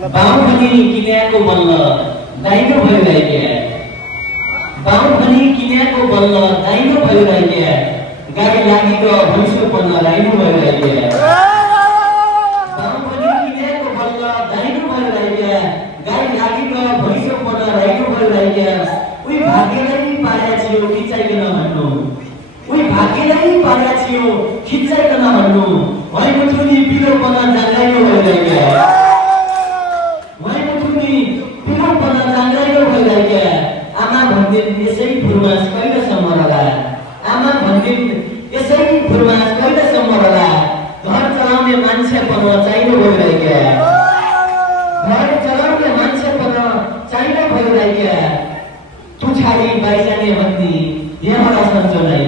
बाउ भनी किन्याको बल्ल दाइनो भयो राइज्ञा बाउ भनी किन्याको बल्ल दाइनो भयो राइज्ञा गाई लागेको भैँसो पल्ल राइनो भयो राइज्ञा बाउ भनी किन्याको बल्ल दाइनो भयो राइज्ञा गाई लागेको भैँसो पल्ल राइनो भयो राइज्ञा उही भाग्यलाई पार्या छियो खिचाइकन भन्नु उही भाग्यलाई पार्या छियो खिचाइकन भन्नु भएको छु नि पिलोपना जाँगाइनो भयो राइज्ञा आमा भन्दिन यसै फुर्मास कहिलेसम्म रहला आमा भन्दिन यसै फुर्मास कहिलेसम्म रहला घर चलाउने मान्छेपन चाहिने भइरहेको घर चलाउने मान्छेपन चाहिने भइरहेको तु छाडी बाइजाने भन्दी यहाँ सन्चो नै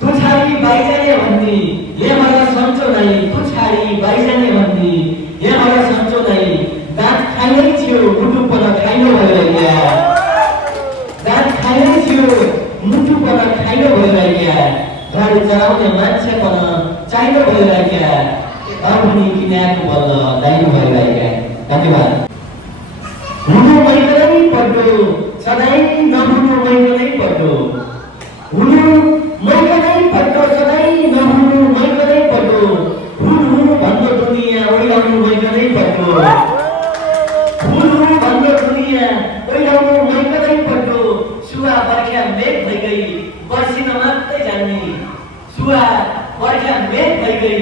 तु छाडी बाइजाने भन्दी यहाँ सन्चो नै तु छाडी बाइजाने भन्दी यहाँ सन्चो नै दाँत खाइनै थियो मुटुपन खाइनो भइरहेको दाँत खाइनै थियो मुटुपन खाइनो भइरहेको गाडी चलाउने मान्छेपन चाहिनो भइरहेको भनी किन्याको बल्ल दाइनो भइरहेको धन्यवाद हुनु मैकनै पड्डो सधैँ नहुनु मैकनै पड्डो हुनु मैकनै पड्डो सधैँ नहुनु मैकनै पड्डो हुनु भन्नु दुनियाँ ओइलाउनु मैकनै पड्डो भन्ने दुनियाँ ओइलाउनु मैकनै पड्डो सुवा बर्ख्या मेघ भइगई बर्सिन मात्रै जान्ने सुवा बर्ख्या मेघ भइगई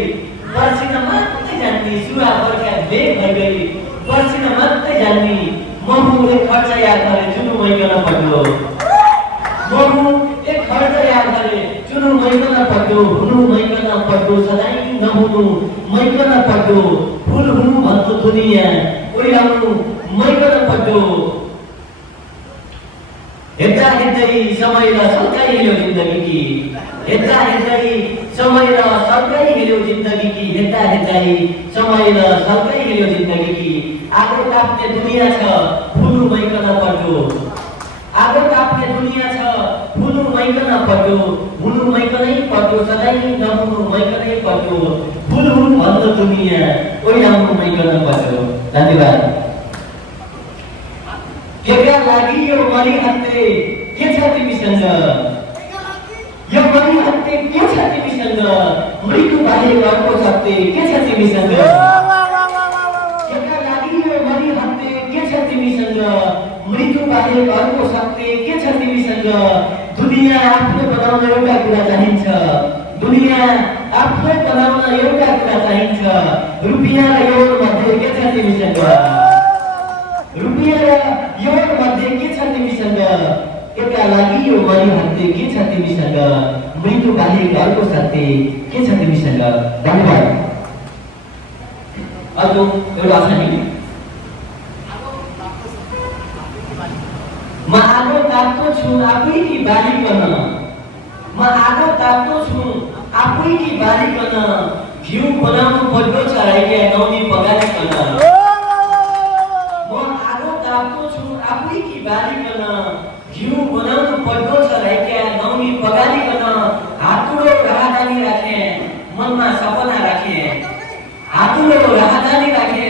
बर्सिन मात्रै जान्ने सुवा बर्ख्या मेघ भइगई बर्सिन मात्रै जान्ने महु एक खर्च याद गरे जुनु मैकन पड्डो महु एक खर्च याद गरे जुनु मैकन पड्डो हुनु मैकन पड्डो सधैँ नहुनु मैकन पड्डो फुल हुनु भन्नु दुनियाँ ओइलाउनु मैकन पड्डो हेर्दा हेर्दै समय र सर्काइ हेऱ्यो जिन्दगी कि हेर्दा हेर्दै समय र सर्काइ हेऱ्यो जिन्दगी कि हेर्दा हेर्दै समय र सर्काइ हेऱ्यो जिन्दगी कि आगो ताप्ने दुनियाँ छ फुलु मैकन पड्डो आगो ताप्ने दुनियाँ छ फुलु मैकन पड्डो हुनु मैकनै पड्डो सधैँ नहुनु मैकनै पड्डो फुल हुनु भन्नु दुनियाँ ओइलाउनु मैकन पड्डो धन्यवाद केका लागि यो मरि हत्ते के छ तिमीसँग यो मरि हत्ते के छ तिमीसँग मृत्यु बाहेक अर्को सत्य के छ तिमीसँग केका लागि यो मरि हत्ते के छ तिमीसँग मृत्यु बाहेक अर्को सत्य के छ तिमीसँग दुनियाँ आफ्नो बनाउन एउटा कुरा चाहिन्छ दुनियाँ आफ्नो बनाउन एउटा कुरा चाहिन्छ रुपियाँ र यौवन मध्ये के छ तिमीसँग रुपियाँ र यौवन मध्ये के छ तिमीसँग एका लागि यो मरि हत्ते के छ तिमीसँग मृत्यु बाहेक अर्को सत्य के छ तिमीसँग धन्यवाद अर्को एउटा छ म आगो ताप्दो छु आफै कि बालिकन म आगो ताप्दो छु आफै कि बालिकन घिउ बनाउनु पड्डो छ राइज्ञा नौनी पगालिकन म आगो ताप्दो छु आफै कि बालिकन घिउ बनाउनु पड्डो छ राइज्ञा नौनी पगालिकन हातुरो राहदानी राखे मनमा सपना राखे हातुरो राहदानी राखे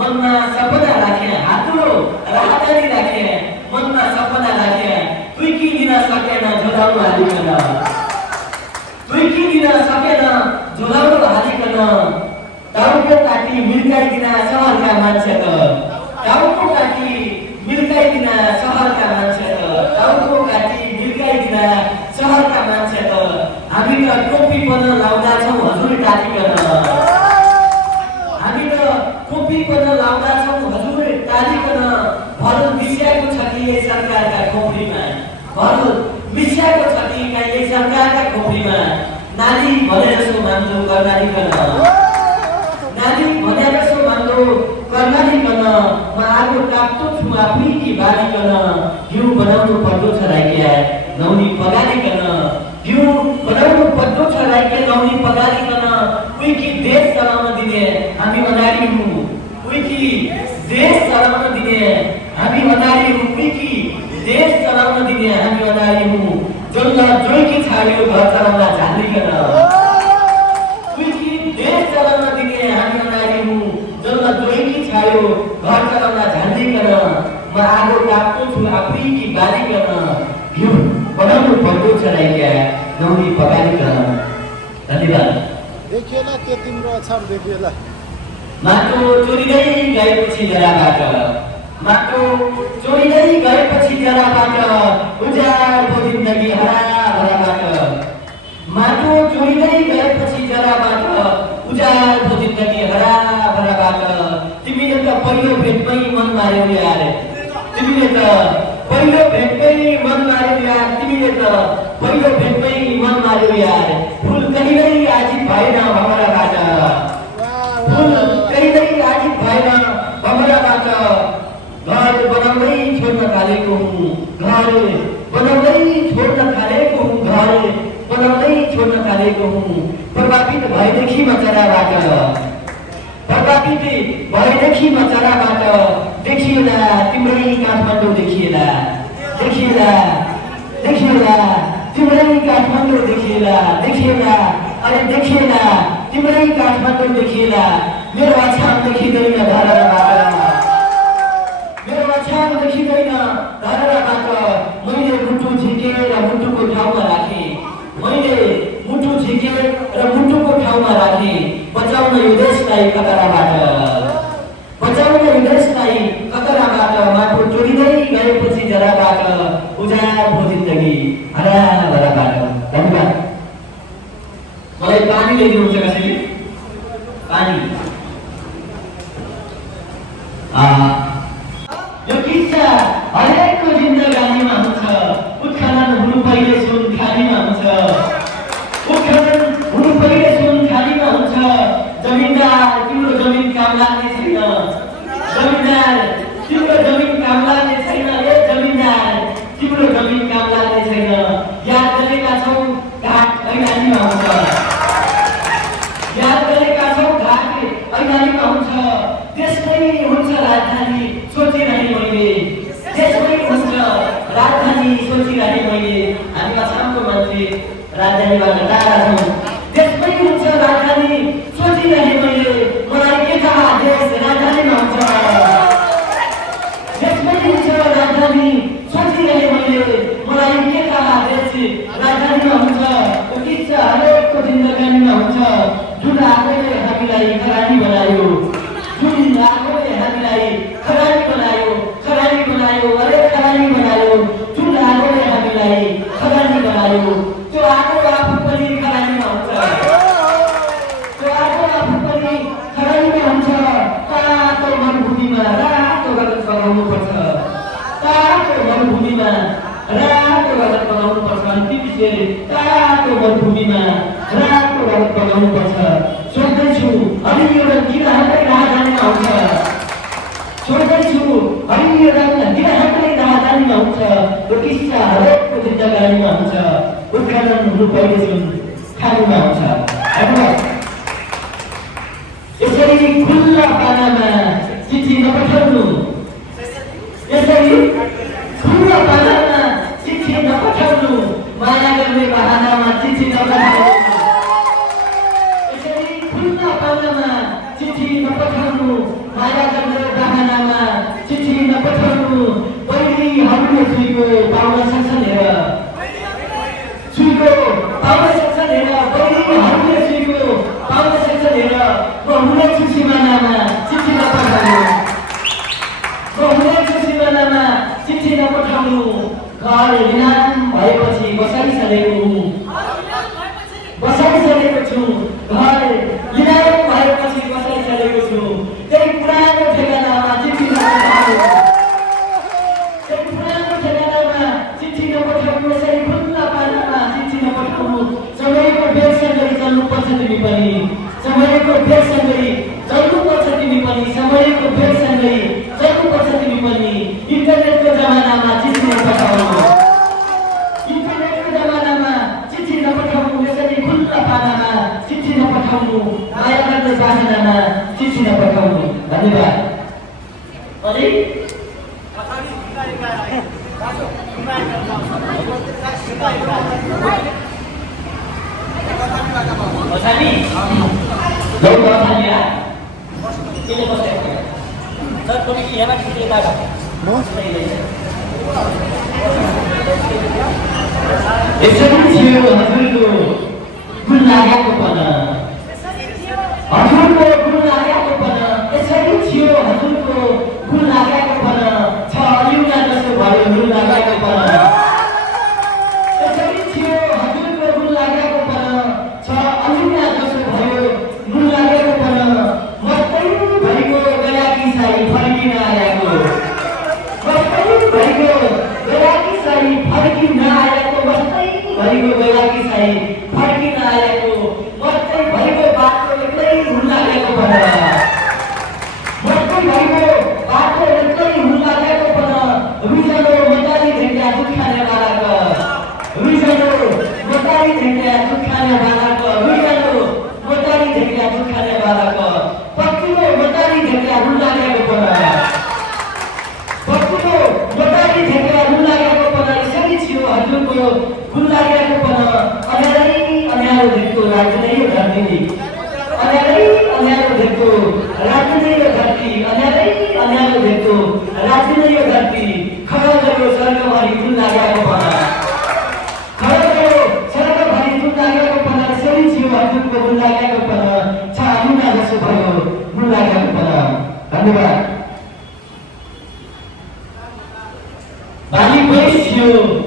मनमा सपना राखे हातुरो राहदानी राखे मनमा सपना राखे तुइकी दिन सकेन झोलाउनु हालिकन तुइकी दिन सकेन झोलाउनु हालिकन टाउको काटी मिल्काइदिन सहरका मान्छे त टाउको काटी मिल्काइदिन सहरका मान्छे त टाउको काटी मिल्काइदिन सहरका मान्छे त हामी त टोपी पनि लाउँदा छौँ हजुर टालिकन हामी त टोपी पनि लाउँदा छौँ हजुर टालिकन भल मिस्याएको छ कि यही सरकारका खोपडीमा भल मिस्याएको छ कि यही सरकारका खोपडीमा नाली भने जसो मान्नु कर्णालीकन नाली भने जसो मान्नु कर्णालीकन म आगो ताप्दो छु आफै कि बालिकन घिउ बनाउनु पड्डो छ राइज्ञा नौनी पगालिकन घिउ बनाउनु पड्डो छ राइज्ञा नौनी पगालिकन उही कि देश चलाउन दिने हामी अगाडि हौँ उही कि देश चलाउन दिने हामी अगाडि हौँ उही कि देश चलाउन दिने हामी अगाडि हौँ जसलाई जोइकी छाड्यो घर चलाउन झालिकन उही कि देश चलाउन दिने हामी अगाडि हौँ जसलाई जोइकी खायो घर चलाउन झान्दिकन म आगो ताप्छु छु आफै कि बालिकन घिउ बनाउनु पर्दो छ राई क्या नौनी पकाइकन। धन्यवाद। देखिएला त्यो तिम्रो अक्षर देखिएला। माटो चोरिँदै गएपछि जराबाट माटो चोरिँदै गएपछि जराबाट उज्यालो जिन्दगी हराभराबाट माटो चोरिँदै गएपछि जराबाट उज्यालो जिन्दगी हराभराबाट तिमीले त पहिलो भेटमै मन मार्यौ यार तिमीले त पहिलो भेटमै मन मार्यौ यार तिमीले त पहिलो भेटमै मन मार्यौ यार फुल कहिल्यै आजित भएन भमराबाट फुल कहिल्यै आजित भएन भमराबाट घर बनाउँदै छोड्न थालेको हुँ घर बनाउँदै छोड्न थालेको हुँ घर बनाउँदै छोड्न थालेको हुँ प्रभावित भएदेखि म चराबाट प्रभावित भएदेखि म चराबाट देखिएला तिम्रै काठमाडौँ देखिएला देखिएला देखिएला तिम्रै काठमाडौँ देखिएला देखिएला अरे देखिएला तिम्रै काठमाडौँ देखिएला मेरो अछाम देखिँदैन धराबाट मेरो अछाम देखिँदैन धराबाट मैले मुटु झिकेर मुटुको ठाउँमा राखेँ मैले मुटु झिकेर र मुटुको ठाउँमा राखेँ बचाउन यो देशलाई खतराबाट बचाउन यो देशलाई खतराबाट माटो चोरिँदै गएपछि जराबाट उज्यालो जिन्दगी हराभराबाट। धन्यवाद। मलाई पानी ल्याइदिनुहुन्छ कसैले पानी। यो किस्सा हरेकको जिन्दगानीमा हुन्छ उत्खनन हुनु पहिले सुन खालीमा हुन्छ उत्खनन हुनु पहिले सुन खालीमा हुन्छ जमिनदार तिम्रो जमिन काम लाग्ने छैन जमिनदार तिम्रो जमिन काम लाग्ने छैन ए जमिनदार तिम्रो जमिन काम लाग्ने छैन याद गरेका छौ घाट ऐनालीमा हुन्छ याद गरेका छौ घाट ऐनालीमा हुन्छ त्यसमै हुन्छ राजधानी सोचिरहे मैले त्यसमै हुन्छ राजधानी सोचिरहे मैले हामी आसामको मान्छे राजधानीबाट टाढा छौँ त्यसमै हुन्छ राजधानी सोचिरहे मैले मलाई के थाहा देश राजधानीमा हुन्छ त्यसमै हुन्छ राजधानी सोचिरहे मैले मलाई के थाहा देश राजधानीमा हुन्छ यो किस्सा हरेकको जिन्दगानीमा हुन्छ जुन आफैले हामीलाई खरानी बनायो जुन आफैले हामीलाई खरानी बनायो अरे खरानी बनायो जुन आगोले हामीलाई खरानी बनायो त्यो आगो आफू पनि खरानीमा हुन्छ त्यो आगो आफू पनि खरानीमा हुन्छ तातो मरुभूमिमा रातो रगत बगाउनु पर्छ तातो मरुभूमिमा रातो रगत बगाउनु पर्छ अनि त्यसले तातो मरुभूमिमा रातो रगत बगाउनु पर्छ सोच्दैछु हरियो रङ गिराहकै राजधानीमा हुन्छ सोच्दैछु हरियो रङ गिराहकै राजधानीमा हुन्छ यो किस्सा हरेकको जिन्दगानीमा हुन्छ उत्खनन हुनु पहिले सुन खालीमा हुन्छ। यसरी खुल्ला पानामा चिठी नपठाउनु यसरी खुल्ला पानामा चिठी नपठाउनु माया गर्ने बहानामा चिठी नपठाउनु यसरी खुल्ला पानामा चिठी नपठाउनु माया गर्ने बहानामा चिठी नपठाउनु बहिनीहरूले सुईको पाउन सक्छन् हेर सुईको पाउन सक्छन् हेर बहिनीहरूले सुईको पाउन सक्छन् हेर म हुनेछु सिमानामा चिठी नपठाउनु म हुनेछु सिमानामा चिठी नपठाउनु घर इनाम भएपछि बसाइसकेको हुँ बसाइसकेको छु घर इनाम भएपछि बसाइसकेको छु त्यही पुरानो ठेगानामा चिठी नपठाउनु त्यही पुरानो ठेगानामा चिठी नपठाउनु यसरी खुल्ला पानामा चिठी नपठाउनु समयको बेगसँगै चल्नुपर्छ तिमी पनि समयको बेगसँगै चल्नुपर्छ तिमी पनि समयको बेगसँगै चल्नुपर्छ तिमी पनि इन्टरनेटको जमानामा चिठी नपठाउनु इन्टरनेटको जमानामा चिठी नपठाउनु यसरी खुल्ला पानामा चिठी नपठाउनु माया गर्ने बहानामा चिठी नपठाउनु। धन्यवाद। अनि Mas Hani, jauh banget ya. Ini sir कोई यहाँ किसी का No? यसरी थियो हजुरको गुण लागेको पन हजुरको गुण लागेको पन यसरी थियो हजुरको गुण लागेको पन छ अलिउना जस्तो भयो गुण लागेको पन यसरी थियो हजुरको गुण लागेको पन छ अलिउना जस्तो भयो गुण लागेको पन मस्तै भइगयो गयाकी साई फर्किन आएको मस्तै भइगयो गयाकी साई फर्किन आएको मस्तै भइगयो गयाकी साई फर्किन आएको मस्तै भइगयो बाटो एक्लै हुन लागेको पन मस्तै भइगयो बाटो एक्लै हुन लागेको पन रुजनो मतारी ढेक्या दुखाने बालक रुजनो मतारी ढेक्या दुखाने बालक रुजनो मतारी ढेक्या दुखाने बालक पक्किलो मतारी ढेक्या हुन लागेको पन पक्किलो मतारी ढेक्या हुन लागेको पन यसरी थियो हजुरको गुण लागेको पन अँध्यारै अँध्यारो देख्यो राज्नै यो धरती अँध्यारै अँध्यारो देख्यो राज्नै यो धरती अँध्यारै अँध्यारो देख्यो राज्नै यो धरती खडा गर्यो स्वर्गभरि गुण लागेको पन खडा गर्यो स्वर्गभरि गुण लागेको पन यसरी थियो हजुरको गुण लागेको पन छ अलिउना जसो भयो गुण लागेको पन धन्यवाद बाली वयस थियो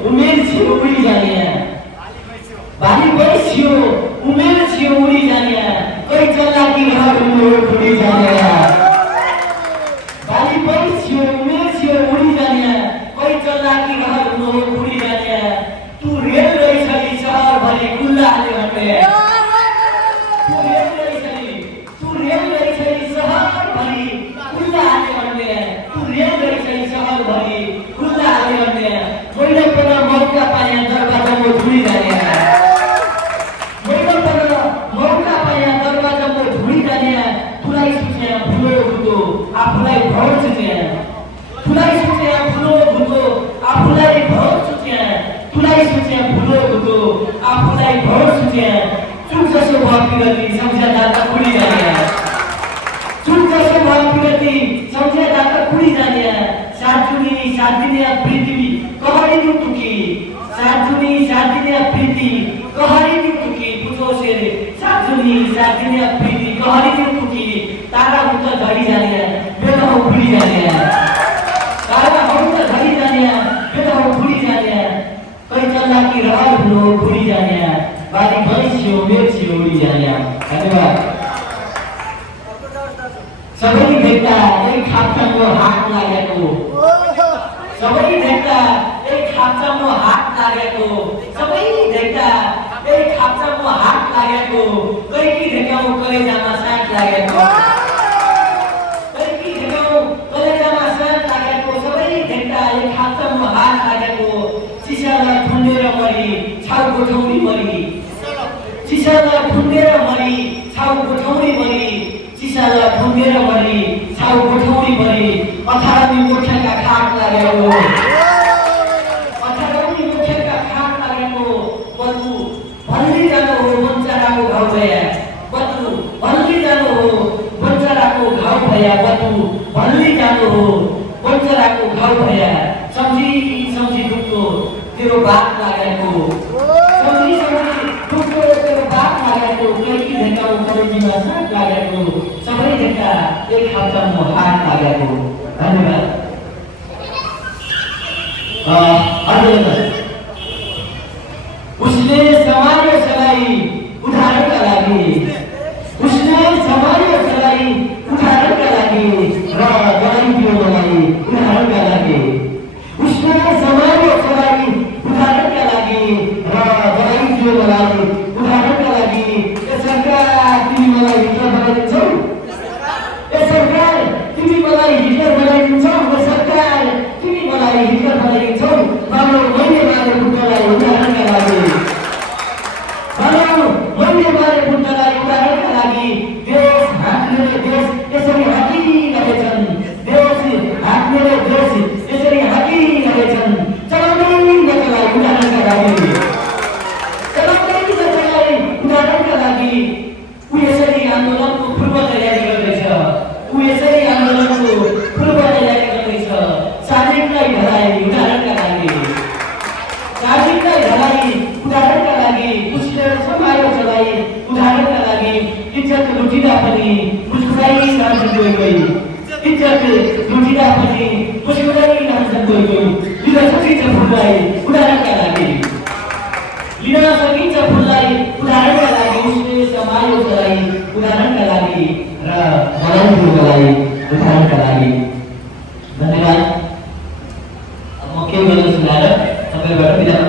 उमेर थियो उडी जाने बाली वयस थियो उमेर थियो उडी जाने कोही चल्लाकी घर उम्रो उडी जाने बाली वयस थियो उमेर थियो उडी जाने कोही चल्लाकी घर उम्रो उडी जाने तू रेल रहेछली सहर भरि खुल्लाले भन्ने तू रेल रहेछली सहर भरि खुल्लाले भन्ने तू रेल रहेछली सहर भरि खुल्लाले भन्ने मैले पनि मौका पाएँ दरबाजामा धुली जाने मैले पनि मौका पाएँ दरबाजामा धुली जाने तुलाई सुचे फुलो भुतो आफूलाई भर सुचे तुलाई सुचे फुलो भुतो आफूलाई भर सुचे तुलाई सुचे फुलो भुतो आफूलाई भर सुचे चुप जसो भक्ति सम्झदा त खुली जाने चुप जसो भक्ति सम्झदा त खुली जाने सात दिने पृथ्वी कहरी टुकी सात दिने पृथ्वी कहरी टुकी पुछो सेरे सात दिने पृथ्वी कहरी टुकी तारा उत झरी जाने बेला हो खुली जाने तारा हो त झरी जाने बेला हो खुली जाने कहीं चल्ला की रहर हुनु खुली जाने बारी भैंस छियो मेर छियो उडी जाने धन्यवाद सबै देख्दा एक खाप्चामा हात लागेको सबै देख्दा एक खाप्चामा हात लागेको सबै देख्दा एक खाप्चामा हात लागेको कैकी देखाउ कलेजामा साथ लागेको कैकी देखाउ कलेजामा साथ लागेको सबै देख्दा एक खाप्चामा हात लागेको चिसालाई ठुन्डेर मरी छाउको ठौरी मरी चिसालाई ठुन्डेर मरी छाउको ठौरी मरी चिसालाई ठुन्डेर मरी छाउको ठौरी मरी 18 मुठेका खाट लागेको 18 मुठेका खाट लागेको बदु भल्ली जानु हो बन्चराको घाउ भया बदु भल्ली जानु हो बन्चराको घाउ भया बदु भल्ली जानु हो बन्चराको घाउ भया सम्झी दुखको तेरो बात लागेको सम्झी दुखको तेरो बात लागेको कैकी देखाउ कलेजीमा साथ लागेको सबै देख्दा एक हप्तामा हात लागेको धन्यवाद उसले समायो सलाई उदाहरणका लागि उसले समायो सलाई उदाहरणका लागि र गराइदियो मलाई उदाहरणका लागि उसले समायो सलाई उदाहरणका लागि र गराइदियो मलाई उदाहरणका लागि ए सरकार तिमी मलाई हिटलर बनाइदिन्छौ ए सरकार तिमी मलाई हिटलर बनाइदिन्छौ ए सरकार तिमी मलाई हिटलर बनाइदिन्छौ बाबु मैले कोही कोही इज्जत लुटिँदा पनि मुस्कुराइ रहन्छन् कोही कोही लिन सकिन्छ फुललाई उदाहरणका लागि लिन सकिन्छ फुललाई उदाहरणका लागि उसले समायो जलाई उदाहरणका लागि र मलाई फुललाई उदाहरणका लागि धन्यवाद म के गर्न सुनाएर तपाईँबाट बिदा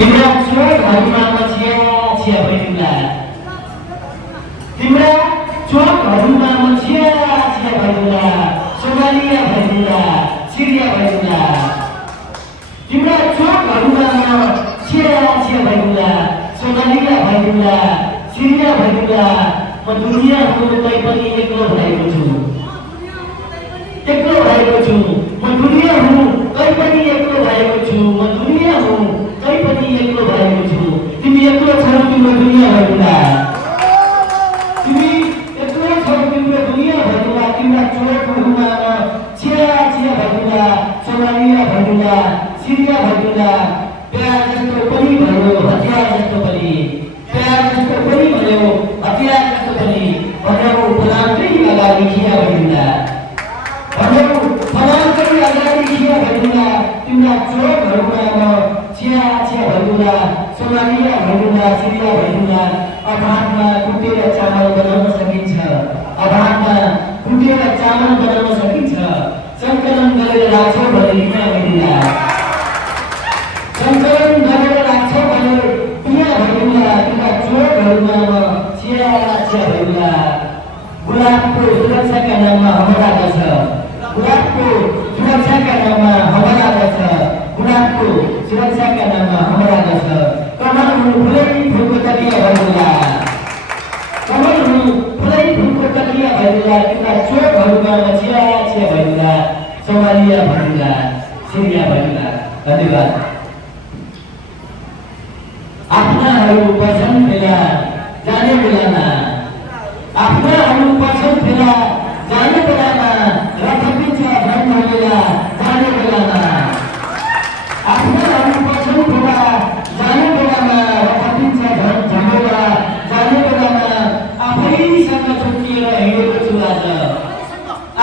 तिम्रा चोकहरूमा म छिया छिया भइदिउँला तिम्रा चोकहरूमा म छिया छिया भइदिउँला सोमालिया भइदिउँला सिरिया भइदिउँला तिम्रा चोकहरूमा म छिया छिया भइदिउँला सोमालिया भइदिउँला सिरिया भइदिउँला म दुनियाँ हुनु पनि एक्लो भएको छु एक्लो भएको छु म दुनियाँ हुँ कहीँ पनि एक्लो भएको छु म दुनियाँ हुँ कहीँ पनि एक्लो भएको छु तिमी एक्लो छौ तिम्रो दुनियाँ भइदिउँला तिमी एक्लो छौ तिम्रो दुनियाँ भइदिउँला तिम्रा चोकहरूमा म छिया छिया भइदिउँला सोमालिया भइदिउँला सिरिया भइदिउँला प्यार जस्तो पनि भयो हतियार जस्तो पनि प्यार जस्तो पनि भयो हतियार जस्तो पनि भन्यो फलामकै अगाडि खिया भइदिउँला भन्यो फलामकै अगाडि खिया भइदिउँला तिम्रा चोकहरूमा म छिया छिया भइदिउँला सोमालिया भइदिउँला सिरिया भइदिउँला अभावमा कुटेर चामल बनाउन सकिन्छ अभावमा कुटेर चामल बनाउन सकिन्छ सङ्कलन गरेर राख्छौ भने लिन भइदिउँला सङ्कलन गरेर राख्छौ भने लिन भइदिउँला तिम्रा चोकहरूमा म छिया छिया भइदिउँला गुलाबको सुरक्षाका नाममा हमला गर्छ गुलाबको सुरक्षाका नाममा हमला गर्छ गुलाबको सुरक्षाका नाममा हमला गर्छ कमलहरू फुलै फुलको तकिया भइदिउँला कमलहरू फुलै फुलको तकिया भइदिउँला तिम्रा चोकहरूमा म छिया छिया भइदिउँला सोमालिया भइदिउँला सिरिया भइदिउँला धन्यवाद आफ्नाहरू पर्छन् फेला जाने बेलामा आफ्नाहरू पर्छन् फेला जाने बेलामा र थपिन्छ धन बेला जाने बेलामा आफ्नाहरू पर्छन् फेला जाने बेलामा र थपिन्छ धन झमेला जाने बेलामा आफैसँग छुट्टिएर हिँडेको छु आज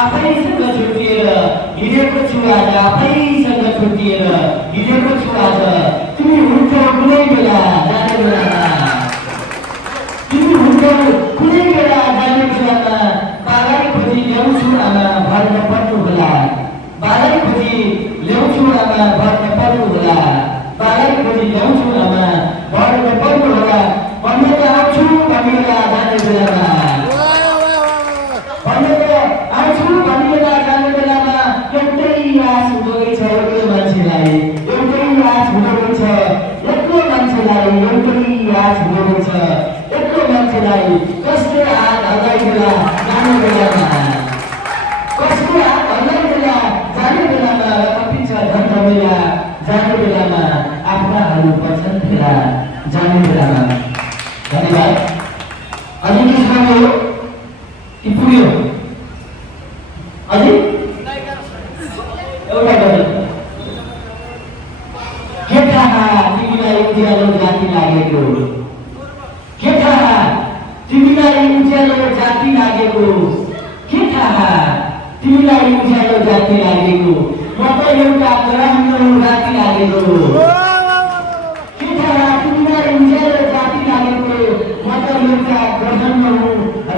आफैसँग छुट्टिएर हिँडेको छु आज आफैसँग छुट्टिएर हिँडेको छु आज तिमी हुन्छौ कुनै बेला जाने बेलामा तिमी हुन्छौ कुनै बेला जाने बेलामा बालाई खोजी ल्याउँछु आमा भर नपर्नु होला बालाई खोजी ल्याउँछु आमा भर नपर्नु होला बालाई खोजी ल्याउँछु आमा भर नपर्नु होला भन्न त आउँछु भनिएला जाने बेलामा भन्न त आउँछु भनिएला जाने बेलामा एउटै आश हुँदो रहेछ एक्लो मान्छेलाई एउटै आश हुँदो रहेछ एक्लो मान्छेलाई एउटै आश हुँदो रहेछ एक्लो मान्छेलाई कसले हात हल्लाइदेला जाने बेलामा कसले हात हल्लाइदेला जाने बेलामा र कपिन्छ धन झमेला जाने बेलामा आफ्नाहरू पर्छन् फेला जाने बेलामा धन्यवाद अझै के छ कि पुग्यो अझै एउटा गजल के थाहा तिमीलाई उज्यालो जाति लागेको के थाहा तिमीलाई उज्यालो जाति लागेको के थाहा तिमीलाई उज्यालो जाति लागेको म त एउटा ग्रहण राति लागेको के थाहा तिमीलाई उज्यालो जाति लागेको म त एउटा ग्रहण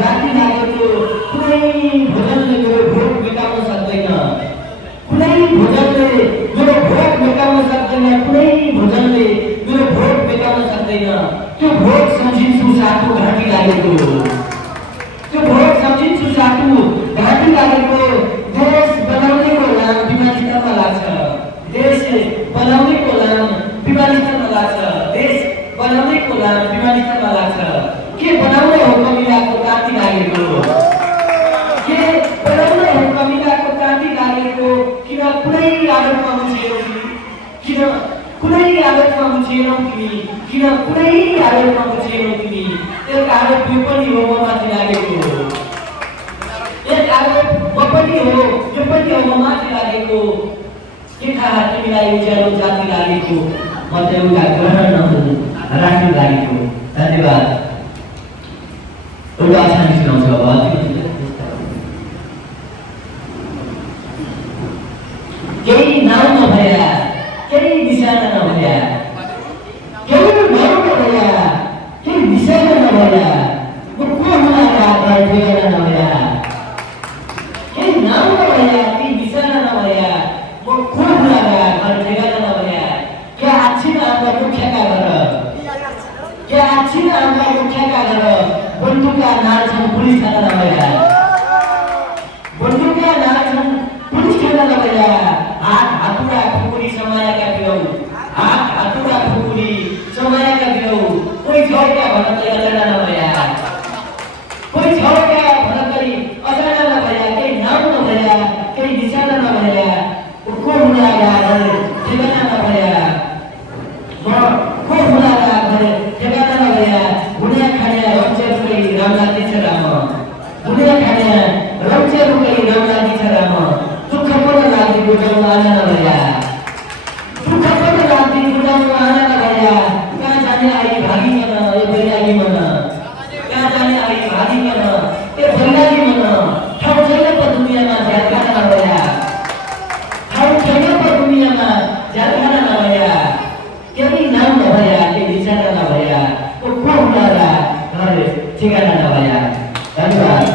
राति लागेको कुनै भोजनले मेरो भोक मेटाउन सक्दैन कुनै भोजनले मेरो भोक मेटाउन सक्दैन कुनै भोजनले मेरो भोक मेटाउन सक्दैन त्यो भोक सम्झिन्छु साथु घाँटी लागेको त्यो भोक सम्झिन्छु साथु घाँटी लागेको देश बनाउनेको नाम विमानस्थलमा लाग्छ देश बनाउनेको नाम विमानस्थलमा लाग्छ देश बनाउनेको नाम विमानस्थलमा लाग्छ के बनाउने हो कमिलाको कान्ति लागेको के बनाउने हो कमिलाको कान्ति लागेको किन कुनै आदतमा मुछेनौ किन कुनै आदतमा मुछेनौ तिमी किन कुनै आदतमा मुछेनौ तिमी एक आदत यो पनि हो म माथि लागेको एक आदत म पनि हो यो पनि हो म माथि लागेको के के थाहा तिमीलाई उज्यालो जाति लागेको म त एउटा ग्रहण राख्नु लागेको। धन्यवाद। एउटा छानी सुनाउँछु अब। केही नाउँ नभया, केही निशाना नभया, केही नाउँ नभया, केही निशाना नभया, म को हुँदा घर ठेगाना नभया, केही नाउँ नभया, केही निशाना नभया, म को हुँदा घर ठेगाना नभया, क्या आछिन हाम्रा मुख्यका घर, क्या आछिन हाम्रा मुख्यका घर, बन्दुकका नार्छन् पुलिस थाना नभया, बन्दुकका नार्छन् पुलिस थाना नभया, हात हातुरा खुकुरी समाएका थियौ, हात हातुरा खुकुरी समाएका थियौ, कोही झर्का भनकले अजाना नभया, कोही झर्का भनकले अजाना नभया, केही नाउँ नभया, केही निशाना नभया, को हुँदा घर ठेगाना नभया, म को हुँदा घर ठेगाना नभया, हुने खाने रौचेरुकै राम लाग्दैछ राम, हुने खाने रौचेरुकै राम लाग्दैछ राम, दुःख पनि लाग्दै बुझाउन आना नभया, दुःख पनि लाग्दै बुझाउन आना नभया, कहाँ जाने आई भागिकन ए बैरागी मन, कहाँ जाने आई भागिकन ए बैरागी मन, ठाउँ छैन पो दुनियाँमा झ्यालखाना नभया, ठाउँ छैन पो दुनियाँमा झ्यालखाना नभया, केही नाउँ नभया, केही निशाना नभया, को हुँदा घर ठेगाना नभया। धन्यवाद।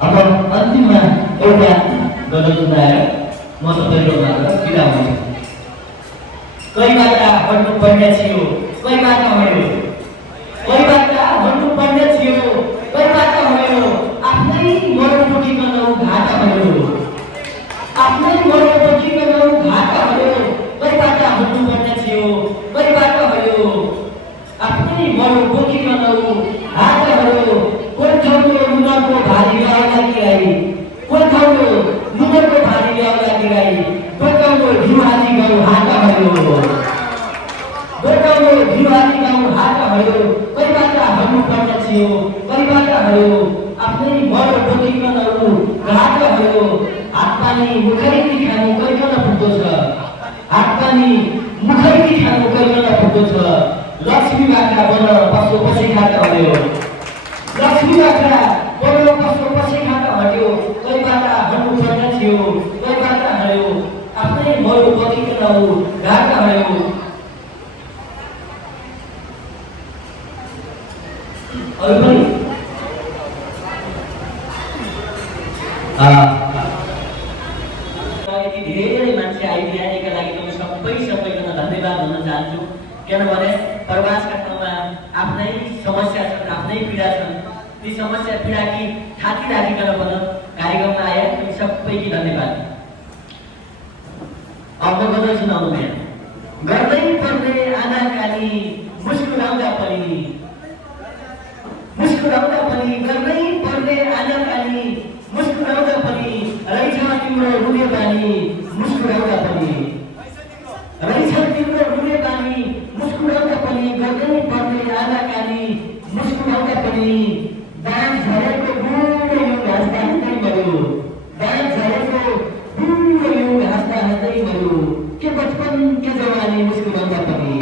अब अन्तिममा एउटा गजल सुनाएर म सबैको मात्र बिदा हुन्छु। कोही बाटा भन्नु पर्ने थियो, कोही बाटा भयो, कोही बाटा भन्नु पर्ने थियो, कोही बाटा भयो, आफ्नै मरौ टोकीकन घाटा भयो, आफ्नै मरौ टोकीकन घाटा भयो, कोही बाटा भन्नु पर्ने थियो, कोही बाटा भयो, आफ्नै मरौ टोकीकन घाटा भयो, कोही ठाउँको नुनको भारी ल्याउला किराई, कोही ठाउँको नुनको भारी ल्याउला किराई, दोकानको भिउहाली गाउँ हाटा भयो, दोकानको भिउहाली गाउँ हाटा भयो, कोही बाटा भन्नु पर्ने थियो, कोही बाटा भयो, आफ्नै मर बोकिकन घाटा भयो, हात पानी मुखैकी खानु कोहीकन फुट्दो छ, हात पानी मुखैकी खानु कोहीकन फुट्दो छ, लक्ष्मी बाख्रा बन पशु पछि खाता भयो, लक्ष्मी बाख्रा बन पशु पछि खाता हट्यो, कोही बाटा भन्नु पर्ने थियो, कोही बाटा हट्यो, आफ्नै मरु बोकिकन घाटा भयो। अरू पनि यति धेरै मान्छे आइदिएका लागि तपाईँ सबैजना धन्यवाद भन्न चाहन्छु। किनभने प्रवासका ठाउँमा आफ्नै समस्या छन्, आफ्नै पीडा छन्, ती समस्या पीडा कि छाती राखिकन पनि कार्यक्रममा आए ती सबैकी धन्यवाद। अब गजल सुनाउनु यहाँ। गर्दै पर्ने आनाकानी मुस्कुराउँदा पनि, मुस्कुराउँदा पनि, गर्दै पर्ने आनाकानी मुस्कुराउँदा पनि, रहेछ तिम्रो रुने बानी मुस्कुराउँदा पनि, रहेछ तिम्रो रुने बानी मुस्कुराउँदा पनि, गर्दै पर्ने आनाकानी मुस्कुराउँदा पनि, दाँत झरेको बुढो युग हाँस्दा हाँस्दै मर्यो, दाँत झरेको बुढो युग हाँस्दा हाँस्दै मर्यो, के बचपन के जवानी मुस्कुराउँदा पनि,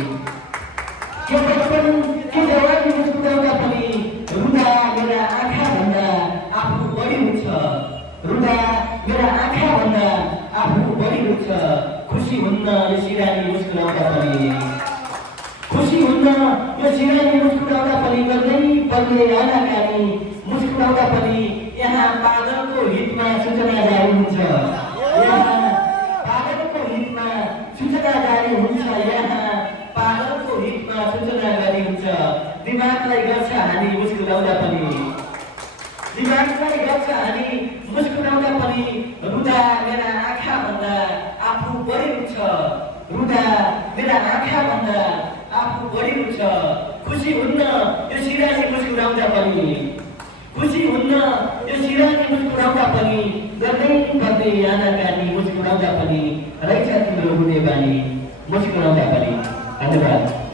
के बचपन के जवानी मुस्कुराउँदा पनि, रुँदा मेरा आँखा भन्दा आफू बढी हुन्छ, रुँदा मेरा आँखा भन्दा आफू बढी हुन्छ, खुसी हुन्न यो सिरानी मुस्कुराउँदा पनि, खुसी हुन्न यो सिरानी मुस्कुराउँदा पनि, गर्दै पर्ने आनाकानी मुस्कुराउँदा पनि, यहाँ पागलको हितमा सूचना जारी हुन्छ, यहाँ पागलको हितमा सूचना जारी हुन्छ, यहाँ पागलको हितमा सूचना जारी हुन्छ, दिमागलाई गर्छ हानि मुस्कुराउँदा पनि, दिमागलाई गर्छ हानि मुस्कुराउँदा पनि, रुँदा मेरा आँखा भन्दा आफू बढी हुन्छ, रुँदा मेरा आँखा भन्दा आफू बढी हुन्छ, खुसी हुन्न यो सिरानी मुस्कुराउँदा पनि, खुसी हुन्न यो सिरानी मुस्कुराउँदा पनि, गर्दै पर्दै आनाकानी मुस्कुराउँदा पनि, रहेछ तिम्रो हुने बानी मुस्कुराउँदा पनि। धन्यवाद।